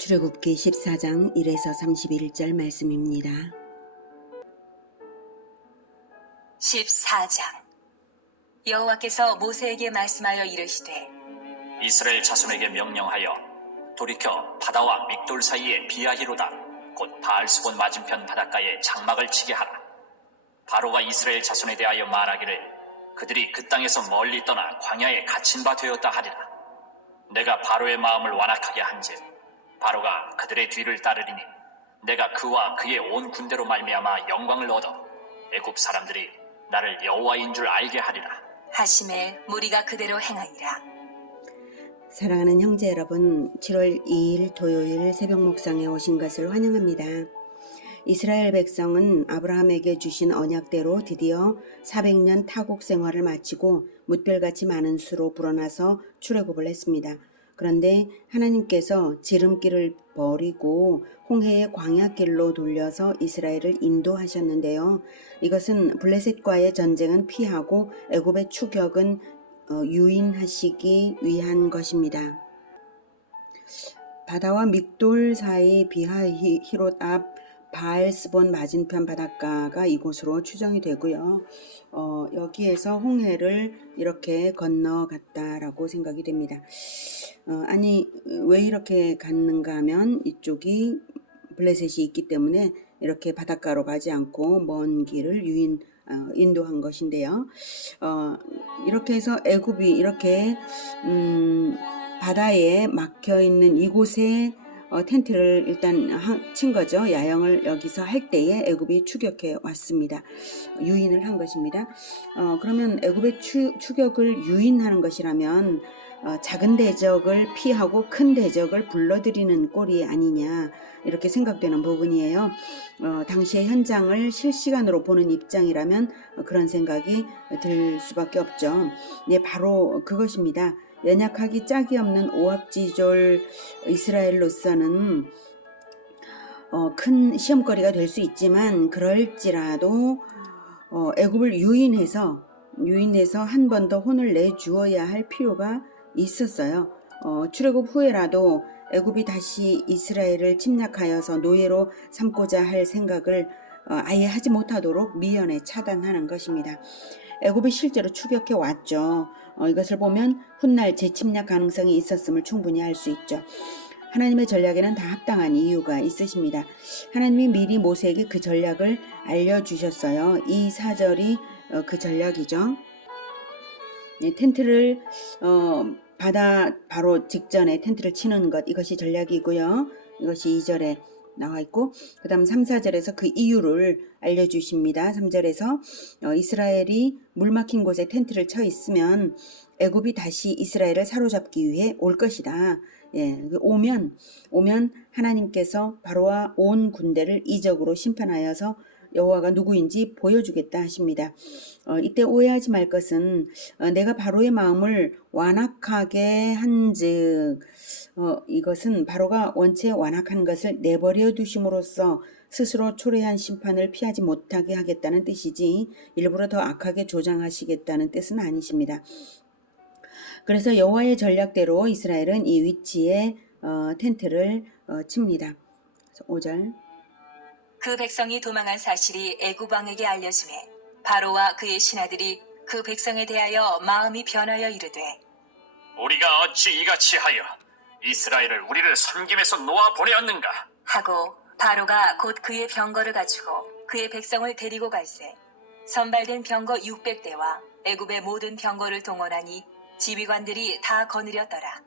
출애굽기 14장 1에서 31절 말씀입니다. 14장 여호와께서 모세에게 말씀하여 이르시되 이스라엘 자손에게 명령하여 돌이켜 바다와 믹돌 사이에 비아히로다 곧 바알스본 맞은편 바닷가에 장막을 치게 하라. 바로가 이스라엘 자손에 대하여 말하기를 그들이 그 땅에서 멀리 떠나 광야에 갇힌 바 되었다 하리라. 내가 바로의 마음을 완악하게 한즉 바로가 그들의 뒤를 따르리니 내가 그와 그의 온 군대로 말미암아 영광을 얻어 애굽 사람들이 나를 여호와인 줄 알게 하리라 하심에 무리가 그대로 행하니라. 사랑하는 형제 여러분, 7월 2일 토요일 새벽 묵상에 오신 것을 환영합니다. 이스라엘 백성은 아브라함에게 주신 언약대로 드디어 400년 타국 생활을 마치고 뭇별같이 많은 수로 불어나서 출애굽을 했습니다. 그런데 하나님께서 지름길을 버리고 홍해의 광야길로 돌려서 이스라엘을 인도하셨는데요. 이것은 블레셋과의 전쟁은 피하고 애굽의 추격은 유인하시기 위한 것입니다. 바다와 믹돌 사이 비하히롯 앞 바알스본 맞은편 바닷가가 이곳으로 추정이 되고요. 여기에서 홍해를 이렇게 건너갔다라고 생각이 됩니다. 아니 왜 이렇게 갔는가 하면 이쪽이 블레셋이 있기 때문에 이렇게 바닷가로 가지 않고 먼 길을 인도한 것인데요. 이렇게 해서 애굽이 이렇게 바다에 막혀 있는 이곳에 텐트를 일단 친 거죠. 야영을 여기서 할 때에 애굽이 추격해 왔습니다. 유인을 한 것입니다. 그러면 애굽의 추격을 유인하는 것이라면 작은 대적을 피하고 큰 대적을 불러들이는 꼴이 아니냐 이렇게 생각되는 부분이에요. 당시의 현장을 실시간으로 보는 입장이라면 그런 생각이 들 수밖에 없죠. 네, 바로 그것입니다. 연약하기 짝이 없는 오합지졸 이스라엘로서는 큰 시험거리가 될 수 있지만 그럴지라도 애굽을 유인해서 한 번 더 혼을 내주어야 할 필요가 있었어요. 출애굽 후에라도 애굽이 다시 이스라엘을 침략하여서 노예로 삼고자 할 생각을 아예 하지 못하도록 미연에 차단하는 것입니다. 애굽이 실제로 추격해 왔죠. 이것을 보면 훗날 재침략 가능성이 있었음을 충분히 알 수 있죠. 하나님의 전략에는 다 합당한 이유가 있으십니다. 하나님이 미리 모세에게 그 전략을 알려주셨어요. 이 4절이 그 전략이죠. 네, 텐트를 바다 바로 직전에 텐트를 치는 것, 이것이 전략이고요. 이것이 2절에 나와 있고, 그 다음 3, 4절에서 그 이유를 알려주십니다. 3절에서 이스라엘이 물 막힌 곳에 텐트를 쳐 있으면 애굽이 다시 이스라엘을 사로잡기 위해 올 것이다. 예, 오면 하나님께서 바로와 온 군대를 이적으로 심판하여서 여호와가 누구인지 보여주겠다 하십니다. 이때 오해하지 말 것은 내가 바로의 마음을 완악하게 한즉 이것은 바로가 원체 완악한 것을 내버려 두심으로써 스스로 초래한 심판을 피하지 못하게 하겠다는 뜻이지 일부러 더 악하게 조장하시겠다는 뜻은 아니십니다. 그래서 여호와의 전략대로 이스라엘은 이 위치에 텐트를 칩니다. 5절 그 백성이 도망한 사실이 애굽 왕에게 알려지매 바로와 그의 신하들이 그 백성에 대하여 마음이 변하여 이르되 우리가 어찌 이같이 하여 이스라엘을 우리를 섬김에서 놓아 보내었는가 하고 바로가 곧 그의 병거를 갖추고 그의 백성을 데리고 갈새 선발된 병거 600대와 애굽의 모든 병거를 동원하니 지휘관들이 다 거느렸더라.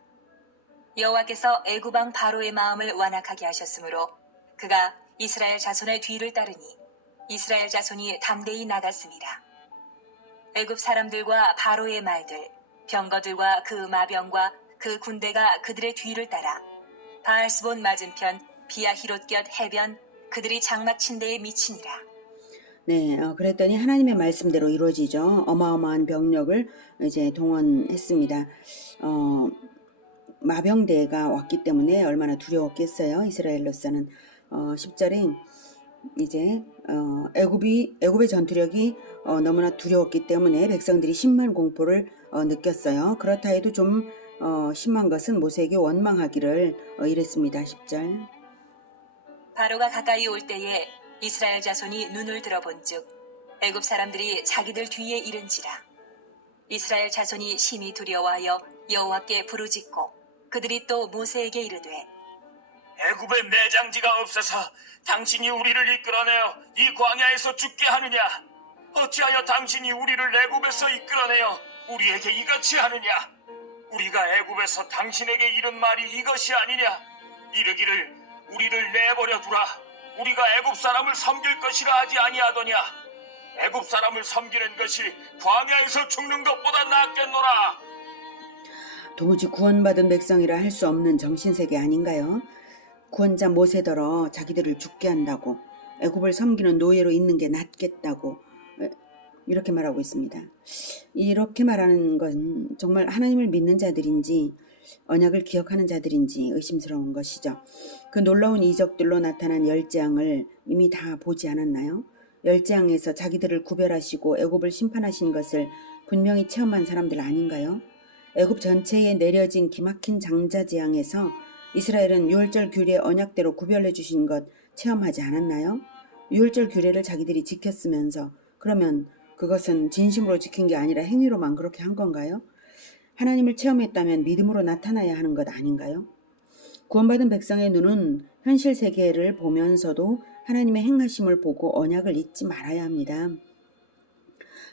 여호와께서 애굽 왕 바로의 마음을 완악하게 하셨으므로 그가 이스라엘 자손의 뒤를 따르니 이스라엘 자손이 담대히 나갔습니다. 애굽 사람들과 바로의 말들, 병거들과 그 마병과 그 군대가 그들의 뒤를 따라 바알스본 맞은편 비아히롯 곁 해변 그들이 장막 친 데에 미치니라. 네, 그랬더니 하나님의 말씀대로 이루어지죠. 어마어마한 병력을 이제 동원했습니다. 마병대가 왔기 때문에 얼마나 두려웠겠어요. 이스라엘로서는 10절에 이제 애굽의 전투력이 너무나 두려웠기 때문에 백성들이 심한 공포를 느꼈어요. 그렇다 해도 좀 심한 것은 모세에게 원망하기를 이랬습니다. 10절. 바로가 가까이 올 때에 이스라엘 자손이 눈을 들어본즉 애굽 사람들이 자기들 뒤에 이른지라. 이스라엘 자손이 심히 두려워하여 여호와께 부르짖고 그들이 또 모세에게 이르되 애굽에 매장지가 없어서 당신이 우리를 이끌어내어 이 광야에서 죽게 하느냐? 어찌하여 당신이 우리를 애굽에서 이끌어내어 우리에게 이같이 하느냐? 우리가 애굽에서 당신에게 이른 말이 이것이 아니냐? 이르기를 우리를 내버려 두라. 우리가 애굽 사람을 섬길 것이라 하지 아니하더냐? 애굽 사람을 섬기는 것이 광야에서 죽는 것보다 낫겠노라. 도무지 구원받은 백성이라 할 수 없는 정신세계 아닌가요? 구원자 모세더러 자기들을 죽게 한다고, 애굽을 섬기는 노예로 있는 게 낫겠다고 이렇게 말하고 있습니다. 이렇게 말하는 건 정말 하나님을 믿는 자들인지 언약을 기억하는 자들인지 의심스러운 것이죠. 그 놀라운 이적들로 나타난 열재앙을 이미 다 보지 않았나요? 열재앙에서 자기들을 구별하시고 애굽을 심판하신 것을 분명히 체험한 사람들 아닌가요? 애굽 전체에 내려진 기막힌 장자재앙에서 이스라엘은 유월절 규례 언약대로 구별해 주신 것 체험하지 않았나요? 유월절 규례를 자기들이 지켰으면서 그러면 그것은 진심으로 지킨 게 아니라 행위로만 그렇게 한 건가요? 하나님을 체험했다면 믿음으로 나타나야 하는 것 아닌가요? 구원받은 백성의 눈은 현실 세계를 보면서도 하나님의 행하심을 보고 언약을 잊지 말아야 합니다.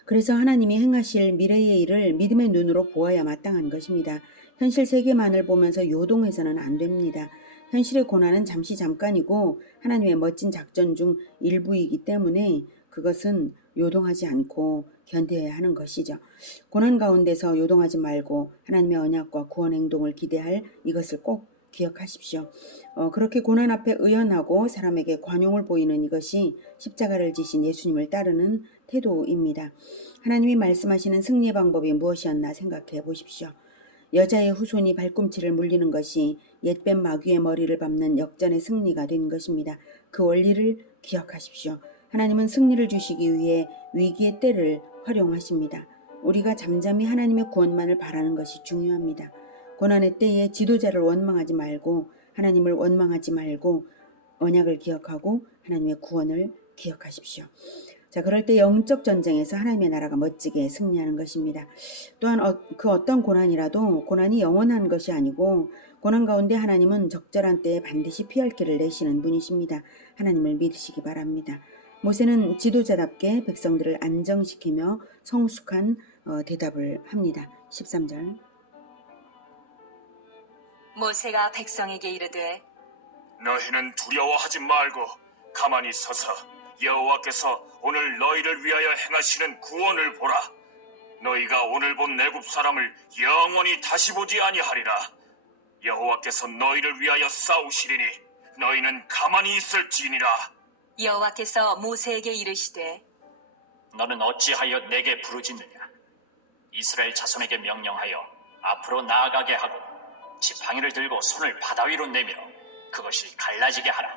그래서 하나님이 행하실 미래의 일을 믿음의 눈으로 보아야 마땅한 것입니다. 현실 세계만을 보면서 요동해서는 안 됩니다. 현실의 고난은 잠시 잠깐이고 하나님의 멋진 작전 중 일부이기 때문에 그것은 요동하지 않고 견뎌야 하는 것이죠. 고난 가운데서 요동하지 말고 하나님의 언약과 구원 행동을 기대할 이것을 꼭 기억하십시오. 그렇게 고난 앞에 의연하고 사람에게 관용을 보이는 이것이 십자가를 지신 예수님을 따르는 태도입니다. 하나님이 말씀하시는 승리의 방법이 무엇이었나 생각해 보십시오. 여자의 후손이 발꿈치를 물리는 것이 옛뱀 마귀의 머리를 밟는 역전의 승리가 된 것입니다. 그 원리를 기억하십시오. 하나님은 승리를 주시기 위해 위기의 때를 활용하십니다. 우리가 잠잠히 하나님의 구원만을 바라는 것이 중요합니다. 고난의 때에 지도자를 원망하지 말고 하나님을 원망하지 말고 언약을 기억하고 하나님의 구원을 기억하십시오. 자, 그럴 때 영적 전쟁에서 하나님의 나라가 멋지게 승리하는 것입니다. 또한 그 어떤 고난이라도 고난이 영원한 것이 아니고 고난 가운데 하나님은 적절한 때에 반드시 피할 길을 내시는 분이십니다. 하나님을 믿으시기 바랍니다. 모세는 지도자답게 백성들을 안정시키며 성숙한 대답을 합니다. 13절. 모세가 백성에게 이르되 너희는 두려워하지 말고 가만히 서서 여호와께서 오늘 너희를 위하여 행하시는 구원을 보라. 너희가 오늘 본 애굽 사람을 영원히 다시 보지 아니하리라. 여호와께서 너희를 위하여 싸우시리니 너희는 가만히 있을지니라. 여호와께서 모세에게 이르시되 너는 어찌하여 내게 부르짖느냐? 이스라엘 자손에게 명령하여 앞으로 나아가게 하고 지팡이를 들고 손을 바다 위로 내밀어 그것이 갈라지게 하라.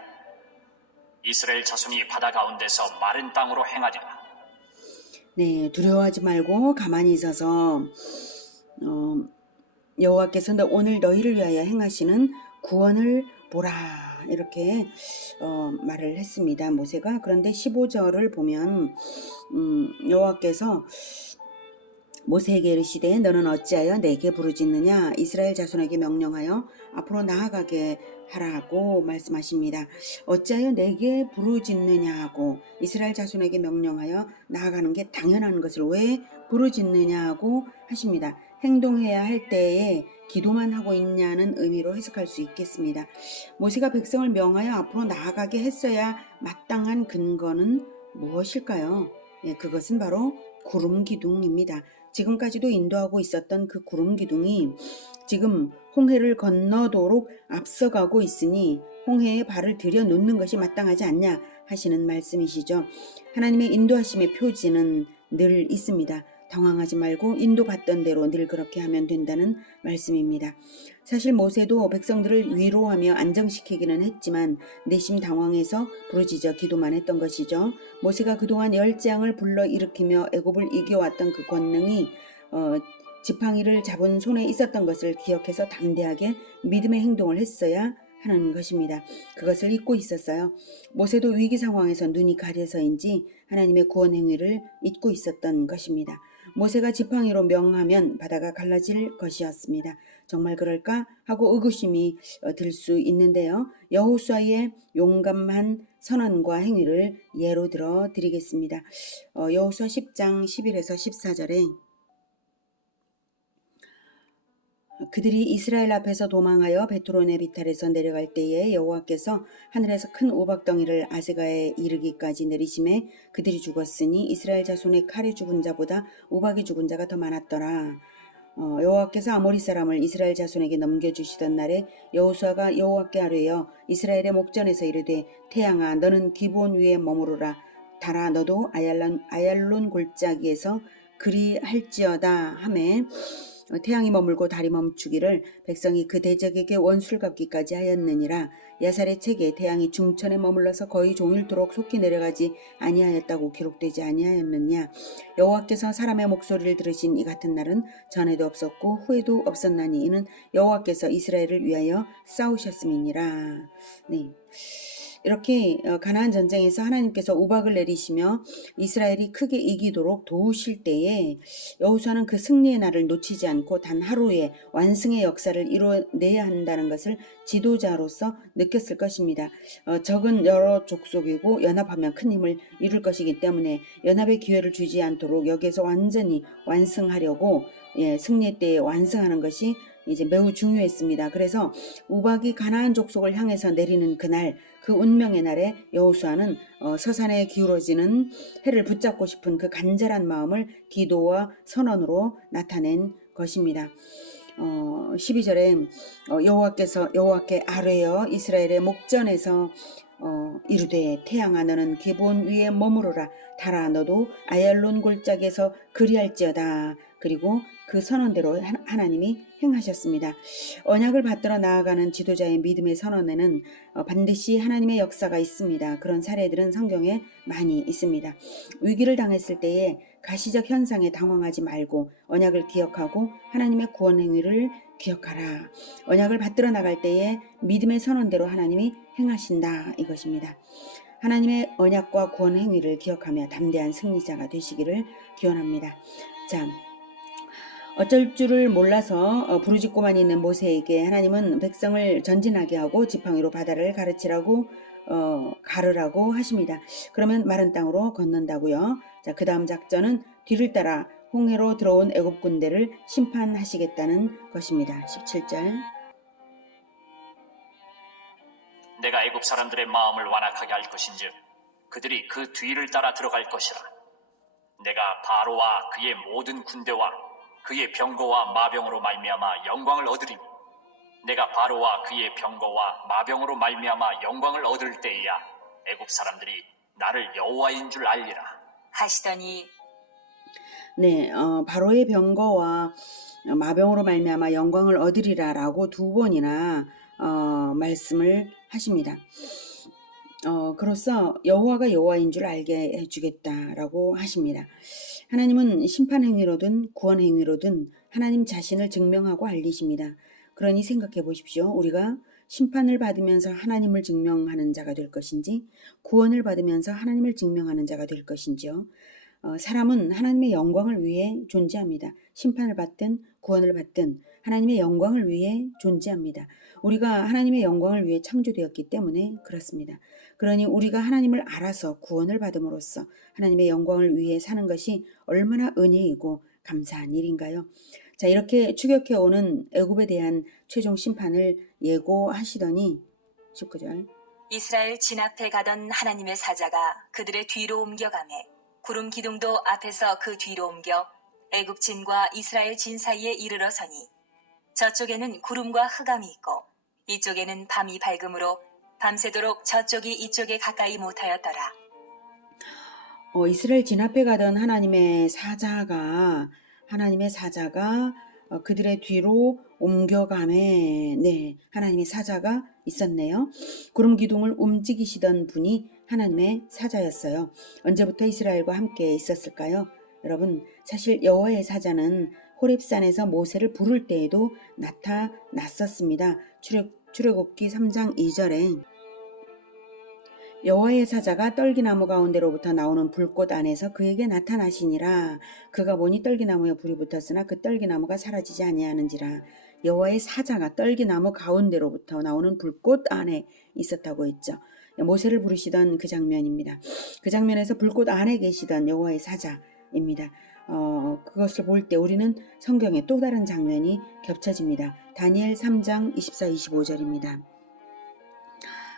이스라엘 자손이 바다 가운데서 마른 땅으로 행하리라. 네, 두려워하지 말고 가만히 있어서 여호와께서 오늘 너희를 위하여 행하시는 구원을 보라 이렇게 말을 했습니다. 모세가. 그런데 15절을 보면 여호와께서 모세에게 이르시되 너는 어찌하여 내게 부르짖느냐? 이스라엘 자손에게 명령하여 앞으로 나아가게 하라고 말씀하십니다. 어찌하여 내게 부르짖느냐고 이스라엘 자손에게 명령하여 나아가는 게 당연한 것을 왜 부르짖느냐고 하십니다. 행동해야 할 때에 기도만 하고 있냐는 의미로 해석할 수 있겠습니다. 모세가 백성을 명하여 앞으로 나아가게 했어야 마땅한 근거는 무엇일까요? 예, 그것은 바로 구름 기둥입니다. 지금까지도 인도하고 있었던 그 구름 기둥이 지금 홍해를 건너도록 앞서가고 있으니 홍해에 발을 들여 놓는 것이 마땅하지 않냐 하시는 말씀이시죠. 하나님의 인도하심의 표지는 늘 있습니다. 당황하지 말고 인도받던 대로 늘 그렇게 하면 된다는 말씀입니다. 사실 모세도 백성들을 위로하며 안정시키기는 했지만 내심 당황해서 부르짖어 기도만 했던 것이죠. 모세가 그동안 열재앙을 불러일으키며 애굽을 이겨왔던 그 권능이 지팡이를 잡은 손에 있었던 것을 기억해서 담대하게 믿음의 행동을 했어야 하는 것입니다. 그것을 잊고 있었어요. 모세도 위기 상황에서 눈이 가려서인지 하나님의 구원 행위를 잊고 있었던 것입니다. 모세가 지팡이로 명하면 바다가 갈라질 것이었습니다. 정말 그럴까 하고 의구심이 들 수 있는데요. 여호수아의 용감한 선언과 행위를 예로 들어 드리겠습니다. 여호수아 10장 11에서 14절에 그들이 이스라엘 앞에서 도망하여 베트론의 비탈에서 내려갈 때에 여호와께서 하늘에서 큰 우박덩이를 아세가에 이르기까지 내리심에 그들이 죽었으니 이스라엘 자손의 칼에 죽은 자보다 우박에 죽은 자가 더 많았더라. 여호와께서 아모리 사람을 이스라엘 자손에게 넘겨주시던 날에 여호수아가 여호와께 아뢰어 이스라엘의 목전에서 이르되 태양아 너는 기브온 위에 머무르라. 달아 너도 아얄론 골짜기에서 그리할지어다 하매 태양이 머물고 달이 멈추기를 백성이 그 대적에게 원수를 갚기까지 하였느니라. 야살의 책에 태양이 중천에 머물러서 거의 종일토록 속히 내려가지 아니하였다고 기록되지 아니하였느냐. 여호와께서 사람의 목소리를 들으신 이 같은 날은 전에도 없었고 후에도 없었나니 이는 여호와께서 이스라엘을 위하여 싸우셨음이니라. 네. 이렇게 가나안 전쟁에서 하나님께서 우박을 내리시며 이스라엘이 크게 이기도록 도우실 때에 여호수아는 그 승리의 날을 놓치지 않고 단 하루에 완승의 역사를 이뤄내야 한다는 것을 지도자로서 느꼈을 것입니다. 적은 여러 족속이고 연합하면 큰 힘을 이룰 것이기 때문에 연합의 기회를 주지 않도록 여기에서 완전히 완승하려고 승리의 때에 완승하는 것이 이제 매우 중요했습니다. 그래서 우박이 가나안 족속을 향해서 내리는 그날, 그 운명의 날에 여호수아는 서산에 기울어지는 해를 붙잡고 싶은 그 간절한 마음을 기도와 선언으로 나타낸 것입니다. 12절에 여호와께 아뢰어 이스라엘의 목전에서 이르되 태양아 너는 기브온 위에 머무르라. 달아 너도 아얄론 골짜기에서 그리할지어다. 그리고 그 선언대로 하나님이 행하셨습니다. 언약을 받들어 나아가는 지도자의 믿음의 선언에는 반드시 하나님의 역사가 있습니다. 그런 사례들은 성경에 많이 있습니다. 위기를 당했을 때에 가시적 현상에 당황하지 말고 언약을 기억하고 하나님의 구원 행위를 기억하라. 언약을 받들어 나갈 때에 믿음의 선언대로 하나님이 행하신다 이것입니다. 하나님의 언약과 구원 행위를 기억하며 담대한 승리자가 되시기를 기원합니다. 자, 어쩔 줄을 몰라서 부르짖고만 있는 모세에게 하나님은 백성을 전진하게 하고 지팡이로 바다를 가르라고 하십니다. 그러면 마른 땅으로 건넌다고요. 자, 그 다음 작전은 뒤를 따라 홍해로 들어온 애굽 군대를 심판하시겠다는 것입니다. 17절. 내가 애굽 사람들의 마음을 완악하게 할 것인즉 그들이 그 뒤를 따라 들어갈 것이라. 내가 바로와 그의 모든 군대와 그의 병거와 마병으로 말미암아 영광을 얻으리니 내가 바로와 그의 병거와 마병으로 말미암아 영광을 얻을 때에야 애굽 사람들이 나를 여호와인 줄 알리라 하시더니 네, 바로의 병거와 마병으로 말미암아 영광을 얻으리라라고 두 번이나 말씀을 하십니다. 그로써 여호와가 여호와인 줄 알게 해주겠다라고 하십니다. 하나님은 심판 행위로든 구원 행위로든 하나님 자신을 증명하고 알리십니다. 그러니 생각해 보십시오. 우리가 심판을 받으면서 하나님을 증명하는 자가 될 것인지 구원을 받으면서 하나님을 증명하는 자가 될 것인지요. 사람은 하나님의 영광을 위해 존재합니다. 심판을 받든 구원을 받든 하나님의 영광을 위해 존재합니다. 우리가 하나님의 영광을 위해 창조되었기 때문에 그렇습니다. 그러니 우리가 하나님을 알아서 구원을 받음으로써 하나님의 영광을 위해 사는 것이 얼마나 은혜이고 감사한 일인가요? 자, 이렇게 추격해오는 애굽에 대한 최종 심판을 예고하시더니 19절 이스라엘 진압해 가던 하나님의 사자가 그들의 뒤로 옮겨가매 구름 기둥도 앞에서 그 뒤로 옮겨 애굽 진과 이스라엘 진 사이에 이르러 서니 저쪽에는 구름과 흑암이 있고 이쪽에는 밤이 밝음으로 밤새도록 저쪽이 이쪽에 가까이 못하였더라. 이스라엘 진압해 가던 하나님의 사자가 그들의 뒤로 옮겨가매 하나님의 사자가 있었네요. 구름 기둥을 움직이시던 분이 하나님의 사자였어요. 언제부터 이스라엘과 함께 있었을까요? 여러분, 사실 여호와의 사자는 호렙산에서 모세를 부를 때에도 나타났었습니다. 출애굽기 3장 2절에 여호와의 사자가 떨기나무 가운데로부터 나오는 불꽃 안에서 그에게 나타나시니라. 그가 보니 떨기나무에 불이 붙었으나 그 떨기나무가 사라지지 아니하는지라. 여호와의 사자가 떨기나무 가운데로부터 나오는 불꽃 안에 있었다고 했죠. 모세를 부르시던 그 장면입니다. 그 장면에서 불꽃 안에 계시던 여호와의 사자입니다. 그것을 볼 때 우리는 성경에 또 다른 장면이 겹쳐집니다. 다니엘 3장 24, 25절입니다.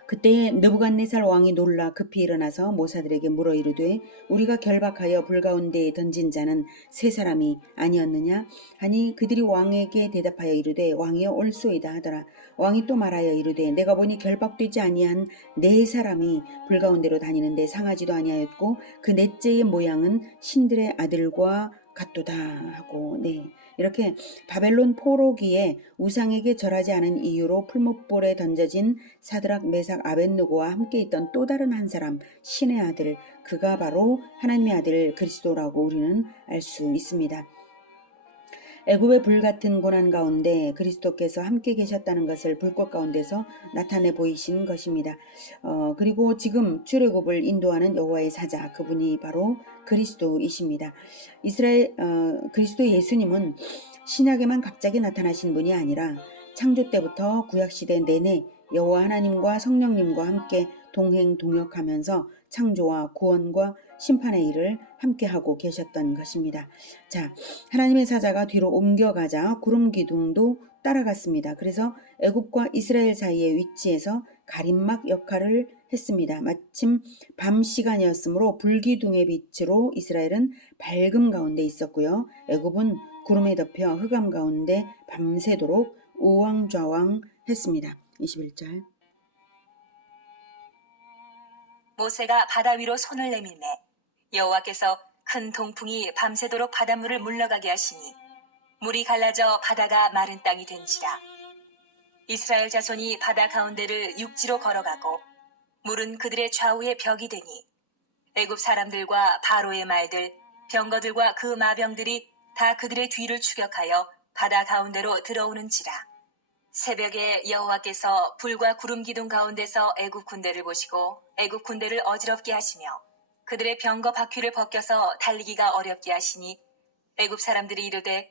그때 느부갓네살 왕이 놀라 급히 일어나서 모사들에게 물어 이르되 우리가 결박하여 불 가운데에 던진 자는 세 사람이 아니었느냐 하니 그들이 왕에게 대답하여 이르되 왕이여 올소이다 하더라. 왕이 또 말하여 이르되 내가 보니 결박되지 아니한 네 사람이 불 가운데로 다니는데 상하지도 아니하였고 그 넷째의 모양은 신들의 아들과 같도다 하고 이렇게 바벨론 포로기에 우상에게 절하지 않은 이유로 풀무불에 던져진 사드락 메삭 아벳느고와 함께 있던 또 다른 한 사람 신의 아들 그가 바로 하나님의 아들 그리스도라고 우리는 알 수 있습니다. 애굽의 불같은 고난 가운데 그리스도께서 함께 계셨다는 것을 불꽃 가운데서 나타내 보이신 것입니다. 그리고 지금 출애굽을 인도하는 여호와의 사자 그분이 바로 그리스도이십니다. 그리스도 예수님은 신약에만 갑자기 나타나신 분이 아니라 창조 때부터 구약시대 내내 여호와 하나님과 성령님과 함께 동행 동역하면서 창조와 구원과 심판의 일을 함께하고 계셨던 것입니다. 자, 하나님의 사자가 뒤로 옮겨가자 구름 기둥도 따라갔습니다. 그래서 애굽과 이스라엘 사이의 위치에서 가림막 역할을 했습니다. 마침 밤 시간이었으므로 불기둥의 빛으로 이스라엘은 밝음 가운데 있었고요. 애굽은 구름에 덮여 흑암 가운데 밤새도록 우왕좌왕했습니다. 21절 모세가 바다 위로 손을 내밀매 여호와께서 큰 동풍이 밤새도록 바닷물을 물러가게 하시니 물이 갈라져 바다가 마른 땅이 된지라. 이스라엘 자손이 바다 가운데를 육지로 걸어가고 물은 그들의 좌우에 벽이 되니 애굽 사람들과 바로의 말들 병거들과 그 마병들이 다 그들의 뒤를 추격하여 바다 가운데로 들어오는지라. 새벽에 여호와께서 불과 구름 기둥 가운데서 애굽 군대를 보시고 애굽 군대를 어지럽게 하시며 그들의 병거 바퀴를 벗겨서 달리기가 어렵게 하시니 애굽 사람들이 이르되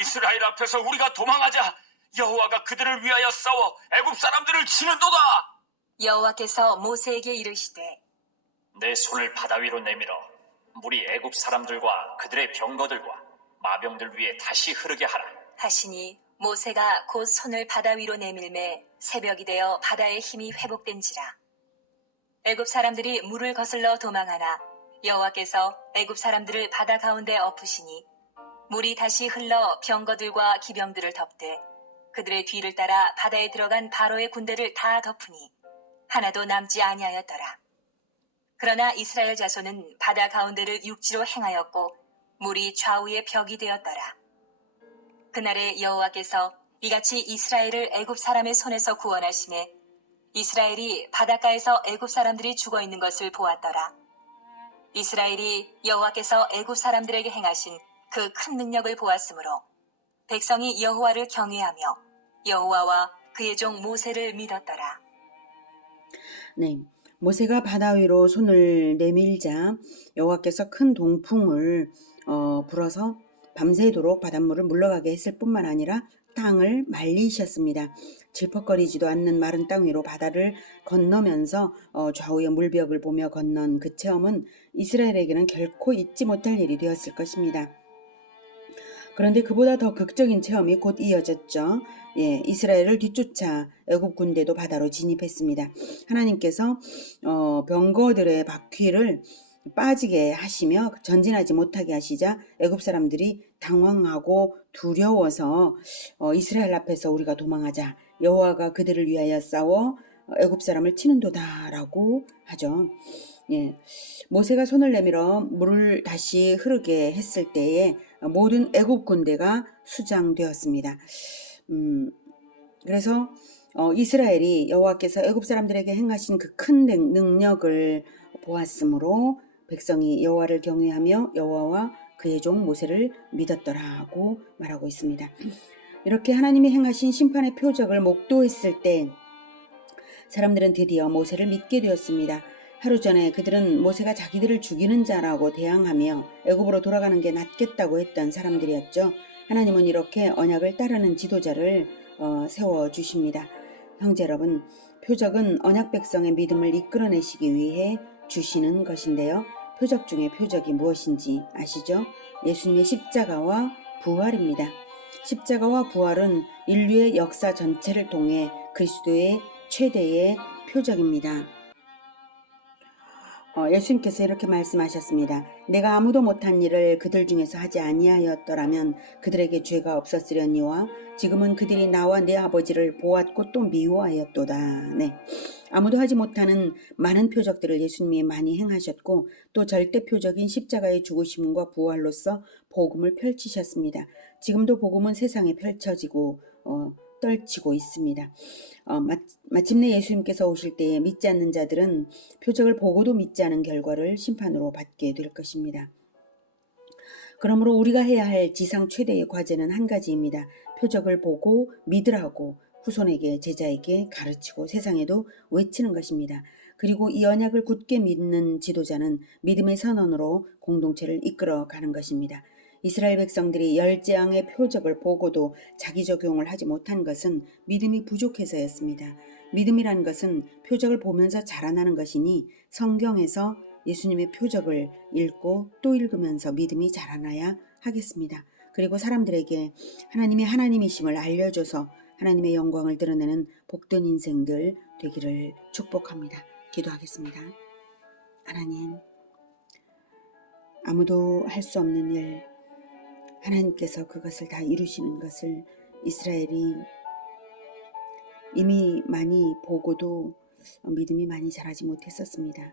이스라엘 앞에서 우리가 도망하자. 여호와가 그들을 위하여 싸워 애굽 사람들을 치는도다. 여호와께서 모세에게 이르시되 내 손을 바다 위로 내밀어 물이 애굽 사람들과 그들의 병거들과 마병들 위에 다시 흐르게 하라. 하시니 모세가 곧 손을 바다 위로 내밀매 새벽이 되어 바다의 힘이 회복된지라. 애굽 사람들이 물을 거슬러 도망하나 여호와께서 애굽 사람들을 바다 가운데 엎으시니 물이 다시 흘러 병거들과 기병들을 덮되 그들의 뒤를 따라 바다에 들어간 바로의 군대를 다 덮으니 하나도 남지 아니하였더라. 그러나 이스라엘 자손은 바다 가운데를 육지로 행하였고 물이 좌우의 벽이 되었더라. 그날에 여호와께서 이같이 이스라엘을 애굽 사람의 손에서 구원하시매 이스라엘이 바닷가에서 애굽 사람들이 죽어 있는 것을 보았더라. 이스라엘이 여호와께서 애굽 사람들에게 행하신 그 큰 능력을 보았으므로 백성이 여호와를 경외하며 여호와와 그의 종 모세를 믿었더라. 네, 모세가 바다 위로 손을 내밀자 여호와께서 큰 동풍을 불어서 밤새도록 바닷물을 물러가게 했을 뿐만 아니라 땅을 말리셨습니다. 질퍽거리지도 않는 마른 땅 위로 바다를 건너면서 좌우의 물벽을 보며 건넌 그 체험은 이스라엘에게는 결코 잊지 못할 일이 되었을 것입니다. 그런데 그보다 더 극적인 체험이 곧 이어졌죠. 이스라엘을 뒤쫓아 애굽 군대도 바다로 진입했습니다. 하나님께서 병거들의 바퀴를 빠지게 하시며 전진하지 못하게 하시자 애굽 사람들이 당황하고 두려워서 이스라엘 앞에서 우리가 도망하자. 여호와가 그들을 위하여 싸워 애굽 사람을 치는도다라고 하죠. 모세가 손을 내밀어 물을 다시 흐르게 했을 때에 모든 애굽 군대가 수장되었습니다. 그래서 이스라엘이 여호와께서 애굽 사람들에게 행하신 그 큰 능력을 보았으므로 백성이 여호와를 경외하며 여호와와 그의 종 모세를 믿었더라고 말하고 있습니다. 이렇게 하나님이 행하신 심판의 표적을 목도했을 때 사람들은 드디어 모세를 믿게 되었습니다. 하루 전에 그들은 모세가 자기들을 죽이는 자라고 대항하며 애굽으로 돌아가는 게 낫겠다고 했던 사람들이었죠. 하나님은 이렇게 언약을 따르는 지도자를 세워주십니다. 형제 여러분, 표적은 언약 백성의 믿음을 이끌어내시기 위해 주시는 것인데요. 표적 중에 표적이 무엇인지 아시죠? 예수님의 십자가와 부활입니다. 십자가와 부활은 인류의 역사 전체를 통해 그리스도의 최대의 표적입니다. 예수님께서 이렇게 말씀하셨습니다. 내가 아무도 못한 일을 그들 중에서 하지 아니하였더라면 그들에게 죄가 없었으려니와 지금은 그들이 나와 내 아버지를 보았고 또 미워하였도다. 네. 아무도 하지 못하는 많은 표적들을 예수님이 많이 행하셨고 또 절대 표적인 십자가의 죽으심과 부활로서 복음을 펼치셨습니다. 지금도 복음은 세상에 펼쳐지고 떨치고 있습니다. 마침내 예수님께서 오실 때에 믿지 않는 자들은 표적을 보고도 믿지 않은 결과를 심판으로 받게 될 것입니다. 그러므로 우리가 해야 할 지상 최대의 과제는 한 가지입니다. 표적을 보고 믿으라고 후손에게 제자에게 가르치고 세상에도 외치는 것입니다. 그리고 이 언약을 굳게 믿는 지도자는 믿음의 선언으로 공동체를 이끌어가는 것입니다. 이스라엘 백성들이 열재앙의 표적을 보고도 자기 적용을 하지 못한 것은 믿음이 부족해서였습니다. 믿음이란 것은 표적을 보면서 자라나는 것이니 성경에서 예수님의 표적을 읽고 또 읽으면서 믿음이 자라나야 하겠습니다. 그리고 사람들에게 하나님이 하나님이심을 알려줘서 하나님의 영광을 드러내는 복된 인생들 되기를 축복합니다. 기도하겠습니다. 하나님, 아무도 할 수 없는 일, 하나님께서 그것을 다 이루시는 것을 이스라엘이 이미 많이 보고도 믿음이 많이 자라지 못했었습니다.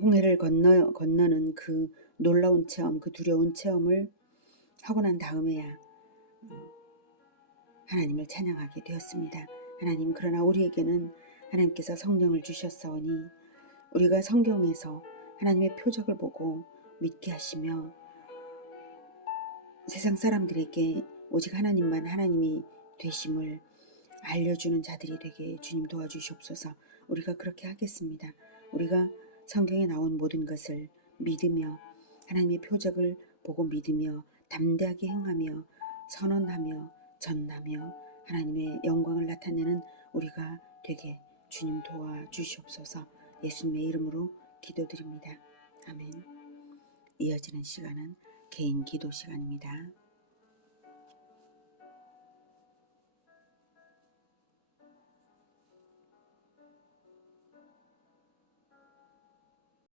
홍해를 건너는 그 놀라운 체험, 그 두려운 체험을 하고 난 다음에야 하나님을 찬양하게 되었습니다. 하나님, 그러나 우리에게는 하나님께서 성령을 주셨사오니 우리가 성경에서 하나님의 표적을 보고 믿게 하시며 세상 사람들에게 오직 하나님만 하나님이 되심을 알려주는 자들이 되게 주님 도와주시옵소서. 우리가 그렇게 하겠습니다. 우리가 성경에 나온 모든 것을 믿으며 하나님의 표적을 보고 믿으며 담대하게 행하며 선언하며 전하며 하나님의 영광을 나타내는 우리가 되게 주님 도와주시옵소서. 예수님의 이름으로 기도드립니다. 아멘. 이어지는 시간은 개인 기도 시간입니다.